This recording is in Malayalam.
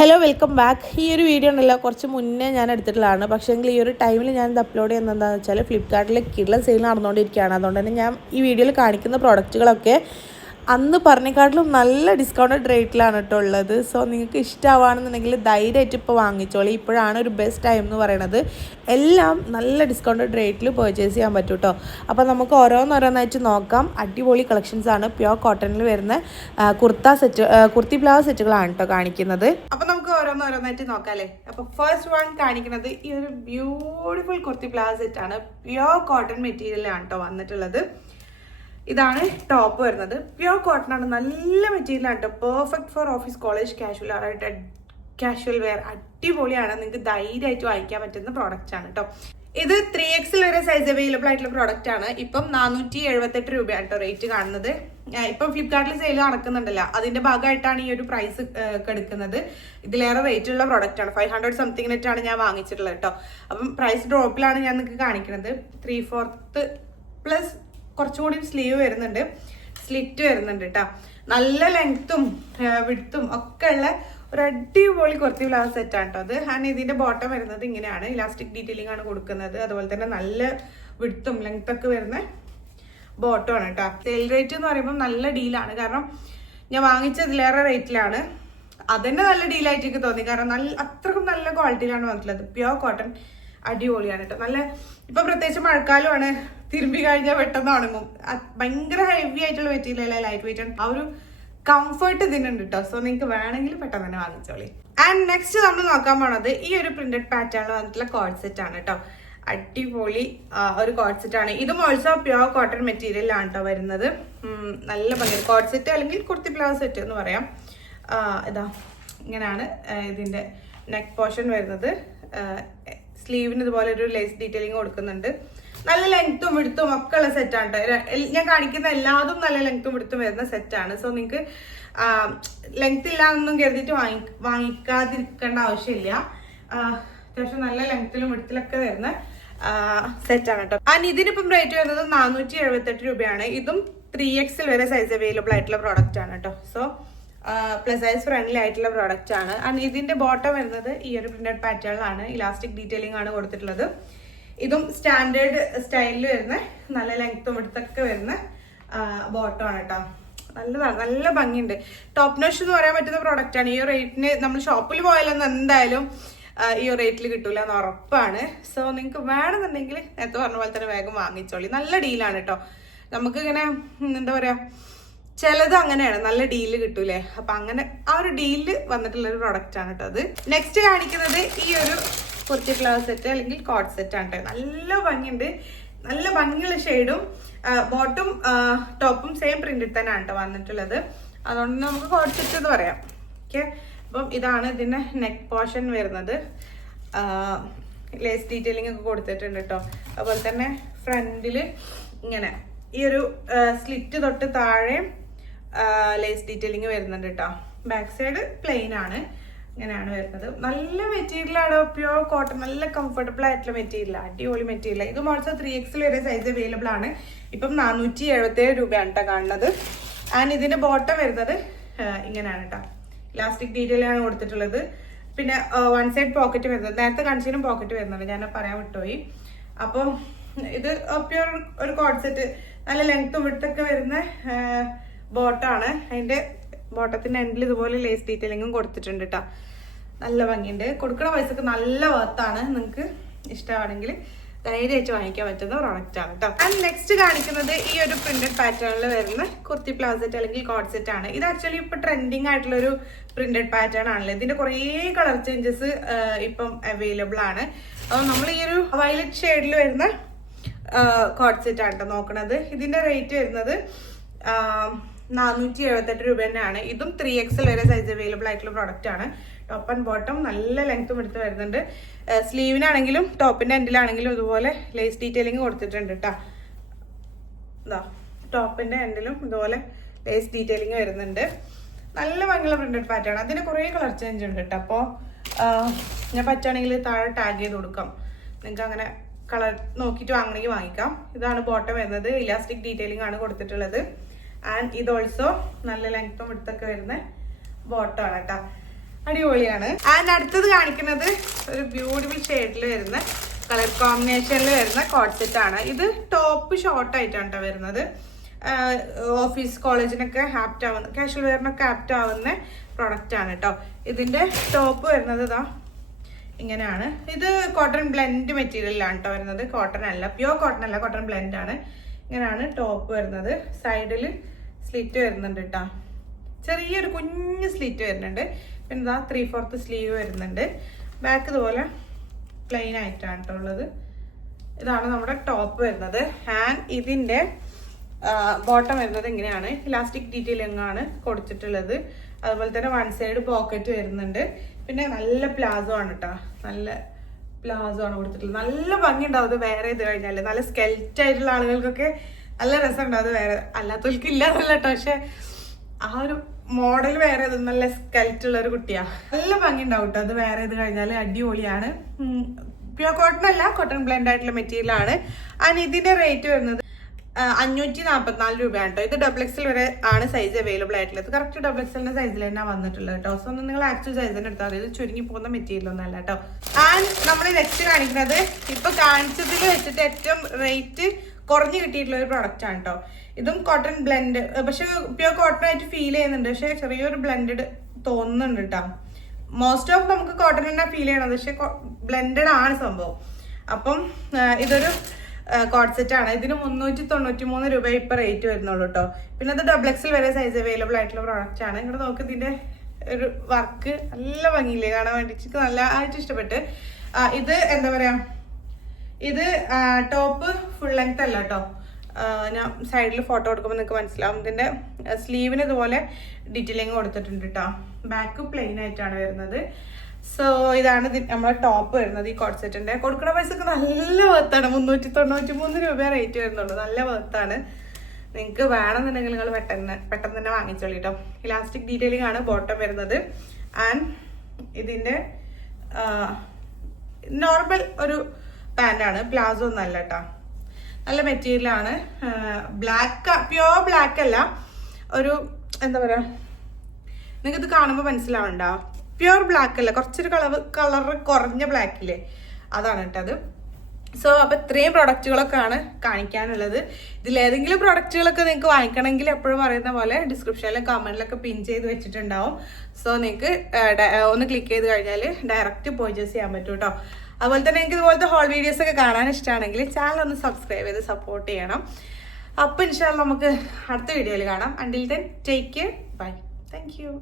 Hello welcome back. ഈ ഒരു വീഡിയോ ഉണ്ടല്ലോ കുറച്ച് മുന്നേ ഞാൻ എടുത്തിട്ടുള്ളതാണ്. പക്ഷേ എങ്കിൽ ഈ ഒരു ടൈമിൽ ഞാനിത് അപ്ലോഡ് ചെയ്യുന്നത് എന്താണെന്ന് വെച്ചാൽ ഫ്ലിപ്കാർട്ടിൽ കിഡ്ലൻ സെയിൽ നടന്നുകൊണ്ടിരിക്കുകയാണ്. അതുകൊണ്ട് തന്നെ ഞാൻ ഈ വീഡിയോയിൽ കാണിക്കുന്ന പ്രോഡക്റ്റുകളൊക്കെ അന്ന് പറഞ്ഞേക്കാട്ടിലും നല്ല ഡിസ്കൗണ്ടഡ് റേറ്റിലാണ് കേട്ടോ ഉള്ളത്. സോ നിങ്ങൾക്ക് ഇഷ്ടമാവുകയാണെന്നുണ്ടെങ്കിൽ ധൈര്യമായിട്ട് ഇപ്പോൾ വാങ്ങിച്ചോളി. ഇപ്പോഴാണ് ഒരു ബെസ്റ്റ് ടൈം എന്ന് പറയുന്നത്. എല്ലാം നല്ല ഡിസ്കൗണ്ടഡ് റേറ്റിൽ പർച്ചേസ് ചെയ്യാൻ പറ്റും കേട്ടോ. അപ്പോൾ നമുക്ക് ഓരോന്നോരോന്നായിട്ട് നോക്കാം. അടിപൊളി കളക്ഷൻസാണ്. പ്യോർ കോട്ടണിൽ വരുന്ന കുർത്തി ബ്ലൗസ് സെറ്റുകളാണ് കേട്ടോ കാണിക്കുന്നത്. അപ്പോൾ നമുക്ക് ഓരോന്നോരോന്നായിട്ട് നോക്കാം അല്ലേ. അപ്പോൾ ഫസ്റ്റ് വൺ കാണിക്കുന്നത് ഈ ഒരു ബ്യൂട്ടിഫുൾ കുർത്തി ബ്ലൗസ് സെറ്റാണ്. പ്യോർ കോട്ടൺ മെറ്റീരിയലാണ് കേട്ടോ വന്നിട്ടുള്ളത്. ഇതാണ് ടോപ്പ് വരുന്നത്. പ്യോർ കോട്ടൺ ആണ്, നല്ല മെറ്റീരിയലാണ് കേട്ടോ. Perfect for office, college, casual wear. അടിപൊളിയാണ്. നിങ്ങൾക്ക് ധൈര്യമായിട്ട് വാങ്ങിക്കാൻ പറ്റുന്ന പ്രോഡക്റ്റ് ആണ് കേട്ടോ. ഇത് 3XL വരെ സൈസ് അവൈലബിൾ ആയിട്ടുള്ള പ്രോഡക്റ്റ് ആണ്. ഇപ്പം 478 രൂപയാണ് കേട്ടോ റേറ്റ് കാണുന്നത്. ഇപ്പം ഫ്ലിപ്കാർട്ടിൽ സെയിൽ നടക്കുന്നുണ്ടല്ലോ, അതിന്റെ ഭാഗമായിട്ടാണ് ഈ ഒരു പ്രൈസ് എടുക്കുന്നത്. ഇതിലേറെ റേറ്റ് ഉള്ള പ്രോഡക്റ്റ് ആണ്. 500 സംതിങ് നെറ്റാണ് ഞാൻ വാങ്ങിച്ചിട്ടുള്ളത് കേട്ടോ. അപ്പം പ്രൈസ് ഡ്രോപ്പിലാണ് ഞാൻ നിങ്ങൾക്ക് കാണിക്കുന്നത്. 3/4 പ്ലസ് കുറച്ചുകൂടി സ്ലീവ് വരുന്നുണ്ട്, സ്ലിറ്റ് വരുന്നുണ്ട് കേട്ടോ. നല്ല ലെങ്ത്തും വിഡ്ത്തും ഒക്കെ ഉള്ള ഒരു അടിപൊളി കുർത്തി ബ്ലൗസ് സെറ്റാണ് കേട്ടോ അത്. ആൻഡ് ഇതിന്റെ ബോട്ടം വരുന്നത് ഇങ്ങനെയാണ്. ഇലാസ്റ്റിക് ഡീറ്റെയിലിംഗ് ആണ് കൊടുക്കുന്നത്. അതുപോലെ തന്നെ നല്ല വിഡ്ത്തും ലെങ്ത്തൊക്കെ വരുന്ന ബോട്ടം ആണ് കേട്ടോ. സെയിൽ റേറ്റ് എന്ന് പറയുമ്പോൾ നല്ല ഡീലാണ്. കാരണം ഞാൻ വാങ്ങിച്ചതിലേറെ റേറ്റിലാണ്. അതന്നെ നല്ല ഡീലായിട്ട് എനിക്ക് തോന്നി. കാരണം അത്രക്കും നല്ല ക്വാളിറ്റിയിലാണ് വന്നിട്ടുള്ളത്. പ്യോർ കോട്ടൺ അടിപൊളിയാണ് കേട്ടോ. നല്ല ഇപ്പൊ പ്രത്യേകിച്ച് മഴക്കാലമാണ്, തിരുമ്പി കഴിഞ്ഞാൽ പെട്ടെന്ന് ഉണങ്ങും. ഭയങ്കര ഹെവി ആയിട്ടുള്ള മെറ്റീരിയൽ അല്ല, ലൈറ്റ് വെയിറ്റ് ആണ്. ആ ഒരു കംഫർട്ട് ഇതിനുണ്ട് കേട്ടോ. സോ നിങ്ങൾക്ക് വേണമെങ്കിൽ പെട്ടെന്ന് തന്നെ വാങ്ങിച്ചോളി. ആൻഡ് നെക്സ്റ്റ് നമ്മൾ നോക്കാൻ പോണത് ഈ ഒരു പ്രിന്റഡ് പാറ്റേണിൽ വന്നിട്ടുള്ള കോഡ് സെറ്റ് ആണ് കേട്ടോ. അടിപൊളി ഒരു കോഡ് സെറ്റ് ആണ്. ഇതും ഓൾസോ പ്യോർ കോട്ടൺ മെറ്റീരിയലാണ് കേട്ടോ വരുന്നത്. നല്ല ഭംഗി കോഡ് സെറ്റ് അല്ലെങ്കിൽ കുർത്തി ബ്ലൗസ് സെറ്റ് എന്ന് പറയാം. ഇതാ ഇങ്ങനെയാണ് ഇതിന്റെ നെക്ക് പോർഷൻ വരുന്നത്. സ്ലീവിന് ഇതുപോലെ ഒരു ലേസ് ഡീറ്റെയിലിംഗ് കൊടുക്കുന്നുണ്ട്. നല്ല ലെങ്ത്തും വിടുത്തും ഒക്കെ ഉള്ള സെറ്റാണ് കേട്ടോ. ഞാൻ കാണിക്കുന്ന എല്ലാതും നല്ല ലെങ്ത്തും വിടുത്തും വരുന്ന സെറ്റാണ്. സോ നിങ്ങൾക്ക് ലെങ്ത് ഇല്ല എന്നൊന്നും കരുതിയിട്ട് വാങ്ങിക്കാതിരിക്കേണ്ട ആവശ്യമില്ല. അത്യാവശ്യം നല്ല ലെങ്ത്തിലും വിടുത്തിലൊക്കെ വരുന്ന സെറ്റാണ് കേട്ടോ. ആൻഡ് ഇതിനിപ്പം റേറ്റ് വരുന്നത് 478 രൂപയാണ്. ഇതും 3XL വരെ സൈസ് അവൈലബിൾ ആയിട്ടുള്ള പ്രോഡക്റ്റ് ആണ് കേട്ടോ. സോ പ്ലസ് സൈസ് ഫ്രണ്ട്ലി ആയിട്ടുള്ള പ്രോഡക്റ്റ് ആണ്. ആൻഡ് ഇതിന്റെ ബോട്ടം വരുന്നത് ഈ ഒരു പ്രിന്റഡ് പാറ്റേണിലാണ്. ഇലാസ്റ്റിക് ഡീറ്റെയിലിംഗ് ആണ് കൊടുത്തിട്ടുള്ളത്. ഇതും സ്റ്റാൻഡേർഡ് സ്റ്റൈലിൽ വരുന്ന നല്ല ലെങ്ത്തും എടുത്തൊക്കെ വരുന്ന ബോട്ടം ആണ് കേട്ടോ. നല്ലതാണ്, നല്ല ഭംഗിയുണ്ട്. ടോപ്പ് നോഷ് എന്ന് പറയാൻ പറ്റുന്ന പ്രോഡക്റ്റ് ആണ്. ഈ റേറ്റിന് നമ്മൾ ഷോപ്പിൽ പോയാലൊന്നും എന്തായാലും ഈ റേറ്റിൽ കിട്ടൂല എന്ന് ഉറപ്പാണ്. സോ നിങ്ങൾക്ക് വേണമെന്നുണ്ടെങ്കിൽ നേരത്തെ പറഞ്ഞ പോലെ തന്നെ വേഗം വാങ്ങിച്ചോളി. നല്ല ഡീലാണ് കേട്ടോ. നമുക്ക് ഇങ്ങനെ എന്താ പറയാ, ചിലത് അങ്ങനെയാണ്, നല്ല ഡീല് കിട്ടൂലേ. അപ്പൊ അങ്ങനെ ആ ഒരു ഡീല് വന്നിട്ടുള്ള ഒരു പ്രൊഡക്റ്റ് ആണ് കേട്ടോ അത്. നെക്സ്റ്റ് കാണിക്കുന്നത് ഈ ഒരു കുർത്തി ബ്ലൗസ് സെറ്റ് അല്ലെങ്കിൽ കോട്ട് സെറ്റ് ആണ് കേട്ടോ. നല്ല ഭംഗിയുണ്ട്, നല്ല ഭംഗിയുള്ള ഷെയ്ഡും ബോട്ടും ടോപ്പും സെയിം പ്രിന്റിൽ തന്നെയാണ് കേട്ടോ വന്നിട്ടുള്ളത്. അതുകൊണ്ട് നമുക്ക് കോട്ട് സെറ്റ് എന്ന് പറയാം. ഓക്കെ, അപ്പം ഇതാണ് ഇതിന്റെ നെക്ക് പോർഷൻ വരുന്നത്. ലേസ് ഡീറ്റെയിലിംഗ് ഒക്കെ കൊടുത്തിട്ടുണ്ട് കേട്ടോ. അതുപോലെ തന്നെ ഫ്രണ്ടില് ഇങ്ങനെ ഈ ഒരു സ്ലിറ്റ് തൊട്ട് താഴെ ലേസ് ഡീറ്റെയിലിംഗ് വരുന്നുണ്ട് കേട്ടോ. ബാക്ക് സൈഡ് പ്ലെയിൻ ആണ്. ഇങ്ങനെയാണ് വരുന്നത്. നല്ല മെറ്റീരിയലാണ്, പ്യോർ കോട്ടൺ, നല്ല കംഫർട്ടബിൾ ആയിട്ടുള്ള മെറ്റീരിയൽ, അടിപൊളി മെറ്റീരിയൽ. ഇതും ഓൾസോ 3XL വരെ സൈസ് അവൈലബിൾ ആണ്. ഇപ്പം 477 രൂപയാണ് കേട്ടോ കാണുന്നത്. ആൻഡ് ഇതിന്റെ ബോട്ടം വരുന്നത് ഇങ്ങനെയാണ് കേട്ടോ. ഇലാസ്റ്റിക് ഡീറ്റെയിൽ ആണ് കൊടുത്തിട്ടുള്ളത്. പിന്നെ വൺ സൈഡ് പോക്കറ്റ് വരുന്നത്, നേരത്തെ കാണിച്ചതിനും പോക്കറ്റ് വരുന്നുണ്ട്, ഞാൻ പറയാൻ വിട്ടുപോയി. അപ്പോൾ ഇത് പ്യോർ ഒരു കോഡ് സെറ്റ്, നല്ല ലെങ്ത്തും വിട്ടൊക്കെ വരുന്ന ബോട്ടാണ്. അതിന്റെ ബോട്ടത്തിന്റെ എൻഡിൽ ഇതുപോലെ ലേസ് ഡീറ്റെയിലിംഗും കൊടുത്തിട്ടുണ്ട് കേട്ടോ. നല്ല ഭംഗിയുണ്ട്. കൊടുക്കുന്ന പൈസക്ക് നല്ല വർത്താണ്. നിങ്ങൾക്ക് ഇഷ്ടമാണെങ്കിൽ ധൈര്യമായിട്ട് വാങ്ങിക്കാൻ പറ്റുന്ന പ്രോഡക്റ്റ് ആണ് കേട്ടോ. ആൻഡ് നെക്സ്റ്റ് കാണിക്കുന്നത് ഈ ഒരു പ്രിന്റഡ് പാറ്റേണിൽ വരുന്ന കുർത്തി ബ്ലൗസ് സെറ്റ് അല്ലെങ്കിൽ കോഡ് സെറ്റ് ആണ്. ഇത് ആക്ച്വലി ഇപ്പൊ ട്രെൻഡിങ് ആയിട്ടുള്ള ഒരു പ്രിന്റഡ് പാറ്റേൺ ആണല്ലോ. ഇതിന്റെ കുറേ കളർ ചേഞ്ചസ് ഇപ്പം അവൈലബിൾ ആണ്. അപ്പോൾ നമ്മൾ ഈ ഒരു വയലറ്റ് ഷെയ്ഡിൽ വരുന്ന കോഡ് സെറ്റ് ആണ് കേട്ടോ നോക്കണത്. ഇതിന്റെ റേറ്റ് വരുന്നത് 478 രൂപ തന്നെയാണ്. ഇതും 3XL വരെ സൈസ് അവൈലബിൾ ആയിട്ടുള്ള പ്രോഡക്റ്റ് ആണ്. ടോപ്പ് ആൻഡ് ബോട്ടം നല്ല ലെങ്ത്തും എടുത്ത് വരുന്നുണ്ട്. സ്ലീവിനാണെങ്കിലും ടോപ്പിന്റെ എൻഡിലാണെങ്കിലും ഇതുപോലെ ലേസ് ഡീറ്റെയിലിംഗ് കൊടുത്തിട്ടുണ്ട് കേട്ടോ. ഇതാ ടോപ്പിന്റെ എൻഡിലും ഇതുപോലെ ലേസ് ഡീറ്റെയിലിംഗ് വരുന്നുണ്ട്. നല്ല ഭംഗിയുള്ള പ്രിന്റഡ് പാറ്റേൺ. അതിന് കുറേ കളർ ചേഞ്ച് ഉണ്ട് കേട്ടോ. അപ്പോൾ ഞാൻ പറ്റുകയാണെങ്കിൽ താഴെ ടാഗ് ചെയ്ത് കൊടുക്കാം. നിങ്ങൾക്ക് അങ്ങനെ കളർ നോക്കിയിട്ട് വാങ്ങണമെങ്കിൽ വാങ്ങിക്കാം. ഇതാണ് ബോട്ടം വരുന്നത്. ഇലാസ്റ്റിക് ഡീറ്റെയിലിംഗ് ആണ് കൊടുത്തിട്ടുള്ളത്. ആൻഡ് ഇത് ഓൾസോ നല്ല ലെങ്ത്തും എടുത്തൊക്കെ വരുന്ന ബോട്ടം ആണ് കേട്ടോ. അടിപൊളിയാണ്. ആൻഡ് അടുത്തത് കാണിക്കുന്നത് ഒരു ബ്യൂട്ടിഫുൾ ഷെയ്ഡിൽ വരുന്ന കളർ കോമ്പിനേഷനിൽ വരുന്ന കോട്ട് സെറ്റ് ആണ്. ഇത് ടോപ്പ് ഷോർട്ട് ആയിട്ടാണ് കേട്ടോ വരുന്നത്. ഓഫീസ് കോളേജിനൊക്കെ ആപ്റ്റ് ആവുന്ന, കാഷ്വൽ വെയറിനൊക്കെ ആപ്റ്റ് ആവുന്ന പ്രൊഡക്റ്റ് ആണ് കേട്ടോ. ഇതിന്റെ ടോപ്പ് വരുന്നത് ഇതാ ഇങ്ങനെയാണ്. ഇത് കോട്ടൺ ബ്ലെൻഡ് മെറ്റീരിയലാണ് കേട്ടോ വരുന്നത്. കോട്ടൺ അല്ല, പ്യുവർ കോട്ടൺ അല്ല, കോട്ടൺ ബ്ലെൻഡ് ആണ്. ഇങ്ങനെയാണ് ടോപ്പ് വരുന്നത്. സൈഡിൽ സ്ലിറ്റ് വരുന്നുണ്ട് കേട്ടോ, ചെറിയൊരു കുഞ്ഞ് സ്ലിറ്റ് വരുന്നുണ്ട്. പിന്നെ ഇതാ 3/4 സ്ലീവ് വരുന്നുണ്ട്. ബാക്ക് ഇതുപോലെ പ്ലെയിൻ ആയിട്ടാണ് കേട്ടോ ഉള്ളത്. ഇതാണ് നമ്മുടെ ടോപ്പ് വരുന്നത്. ആൻഡ് ഇതിന്റെ ബോട്ടം വരുന്നത് ഇങ്ങനെയാണ്. ഇലാസ്റ്റിക് ഡീറ്റെയിലിംഗ് ആണ് കൊടുത്തിട്ടുള്ളത്. അതുപോലെ തന്നെ വൺ സൈഡ് പോക്കറ്റ് വരുന്നുണ്ട്. പിന്നെ നല്ല പ്ലാസോ ആണ് കേട്ടോ, നല്ല പ്ലാസോ ആണ് കൊടുത്തിട്ടുള്ളത്. നല്ല ഭംഗി ഉണ്ടാവും ഇത് വേറെ ഇത് കഴിഞ്ഞാല്. നല്ല സ്കെൽറ്റ് ആയിട്ടുള്ള ആളുകൾക്കൊക്കെ നല്ല രസം ഉണ്ടാവും. അത് വേറെ അല്ലാത്തവർക്ക് ഇല്ലാതല്ല കേട്ടോ, പക്ഷെ ആ ഒരു മോഡൽ വേറെ ഇത് നല്ല സ്കെൽറ്റ് ഉള്ള ഒരു കുട്ടിയാ. നല്ല ഭംഗി ഉണ്ടാവും കേട്ടോ അത് വേറെ ഇത് കഴിഞ്ഞാല്. അടിപൊളിയാണ്. പ്യുവർ കോട്ടൺ അല്ല, കോട്ടൺ ബ്ലെൻഡ് ആയിട്ടുള്ള മെറ്റീരിയൽ ആണ്. ആൻഡ് ഇതിന്റെ റേറ്റ് വരുന്നത് 544 രൂപയാണ് കേട്ടോ. ഇത് XXL വരെ ആണ് സൈസ് അവൈലബിൾ ആയിട്ടുള്ളത്. കറക്റ്റ് XXL സൈസിൽ തന്നെ വന്നിട്ടുള്ളത് കേട്ടോ. സോ ഒന്ന് നിങ്ങൾ ആക്ച്വൽ സൈസ് തന്നെ എടുത്താൽ മതി. ഇത് ചുരുങ്ങി പോകുന്ന മെറ്റീരിയൽ ഒന്നും അല്ല കേട്ടോ. ആൻഡ് നമ്മൾ നെക്സ്റ്റ് കാണിക്കുന്നത് ഇപ്പൊ കാണിച്ചതിൽ വെച്ചിട്ട് ഏറ്റവും റേറ്റ് കുറഞ്ഞു കിട്ടിയിട്ടുള്ള ഒരു പ്രൊഡക്റ്റ് ആണ് കേട്ടോ. ഇതും കോട്ടൺ ബ്ലെൻഡ്, പക്ഷെ പ്യുവർ കോട്ടൺ ആയിട്ട് ഫീൽ ചെയ്യുന്നുണ്ട്, പക്ഷെ ചെറിയൊരു ബ്ലെൻഡഡ് തോന്നുന്നുണ്ട് കേട്ടോ. മോസ്റ്റ് ഓഫ് നമുക്ക് കോട്ടൺ തന്നെ ഫീൽ ചെയ്യണത്, പക്ഷെ ബ്ലെൻഡഡ് ആണ് സംഭവം. അപ്പം ഇതൊരു കോട്ട് സെറ്റ് ആണ്. ഇതിന് 393 രൂപ ഇപ്പൊ റേറ്റ് വരുന്നുള്ളൂ കേട്ടോ. പിന്നെ അത് XXL വരെ സൈസ് അവൈലബിൾ ആയിട്ടുള്ള പ്രോഡക്റ്റ് ആണ്. ഇവിടെ നോക്ക്, ഇതിന്റെ ഒരു വർക്ക് നല്ല ഭംഗിയില്ലേ കാണാൻ വേണ്ടിട്ട്, നല്ല ആയിട്ട് ഇഷ്ടപ്പെട്ട്. ഇത് എന്താ പറയാ, ഇത് ടോപ്പ് ഫുൾ ലെങ്ത് അല്ല കേട്ടോ. ഞാൻ സൈഡിൽ ഫോട്ടോ കൊടുക്കുമ്പോൾ നിങ്ങൾക്ക് മനസ്സിലാവും. ഇതിന്റെ സ്ലീവിന് ഇതുപോലെ ഡീറ്റെയിലിംഗ് കൊടുത്തിട്ടുണ്ട് കേട്ടോ. ബാക്ക് പ്ലെയിൻ ആയിട്ടാണ് വരുന്നത്. സോ ഇതാണ് നമ്മുടെ ടോപ്പ് വരുന്നത്. ഈ കോട്ട് സെറ്റിന്റെ കൊടുക്കുന്ന പൈസ ഒക്കെ നല്ല വർത്താണ്. 393 രൂപ റേറ്റ് വരുന്നുള്ളൂ. നല്ല വർത്താണ്. നിങ്ങൾക്ക് വേണമെന്നുണ്ടെങ്കിൽ നിങ്ങൾ പെട്ടെന്ന് തന്നെ വാങ്ങിച്ചോളൂ കേട്ടോ. ഇലാസ്റ്റിക് ഡീറ്റെയിലിംഗ് ആണ് ബോട്ടം വരുന്നത്. ആൻഡ് ഇതിന്റെ നോർമൽ ഒരു പാൻ്റാണ്, പ്ലാസോ ഒന്നും അല്ല കേട്ടോ. നല്ല മെറ്റീരിയലാണ്. ബ്ലാക്ക്, പ്യുവർ ബ്ലാക്ക് അല്ല, ഒരു എന്താ പറയാ, നിങ്ങൾക്ക് ഇത് കാണുമ്പോൾ മനസ്സിലാവണ്ട, പ്യുവർ ബ്ലാക്ക് അല്ല, കുറച്ചൊരു കളർ കുറഞ്ഞ ബ്ലാക്കില്ലേ, അതാണ് കേട്ടത്. സോ അപ്പൊ ഇത്രയും പ്രൊഡക്റ്റുകളൊക്കെയാണ് കാണിക്കാനുള്ളത്. ഇതിലേതെങ്കിലും പ്രൊഡക്റ്റുകളൊക്കെ നിങ്ങൾക്ക് വാങ്ങിക്കണമെങ്കിൽ എപ്പോഴും പറയുന്ന പോലെ ഡിസ്ക്രിപ്ഷനിലും കമന്റിലൊക്കെ പിൻ ചെയ്ത് വെച്ചിട്ടുണ്ടാവും. സോ നിങ്ങൾക്ക് ഒന്ന് ക്ലിക്ക് ചെയ്ത് കഴിഞ്ഞാൽ ഡയറക്റ്റ് പർച്ചേസ് ചെയ്യാൻ പറ്റും കേട്ടോ. അതുപോലെ തന്നെ എനിക്ക് ഇതുപോലത്തെ ഹോൾ വീഡിയോസ് ഒക്കെ കാണാൻ ഇഷ്ടമാണെങ്കിൽ ചാനൽ ഒന്ന് സബ്സ്ക്രൈബ് ചെയ്ത് സപ്പോർട്ട് ചെയ്യണം. അപ്പോൾ ഇൻഷാല്ലാ നമുക്ക് അടുത്ത വീഡിയോയിൽ കാണാം. Until then take care, bye, thank U.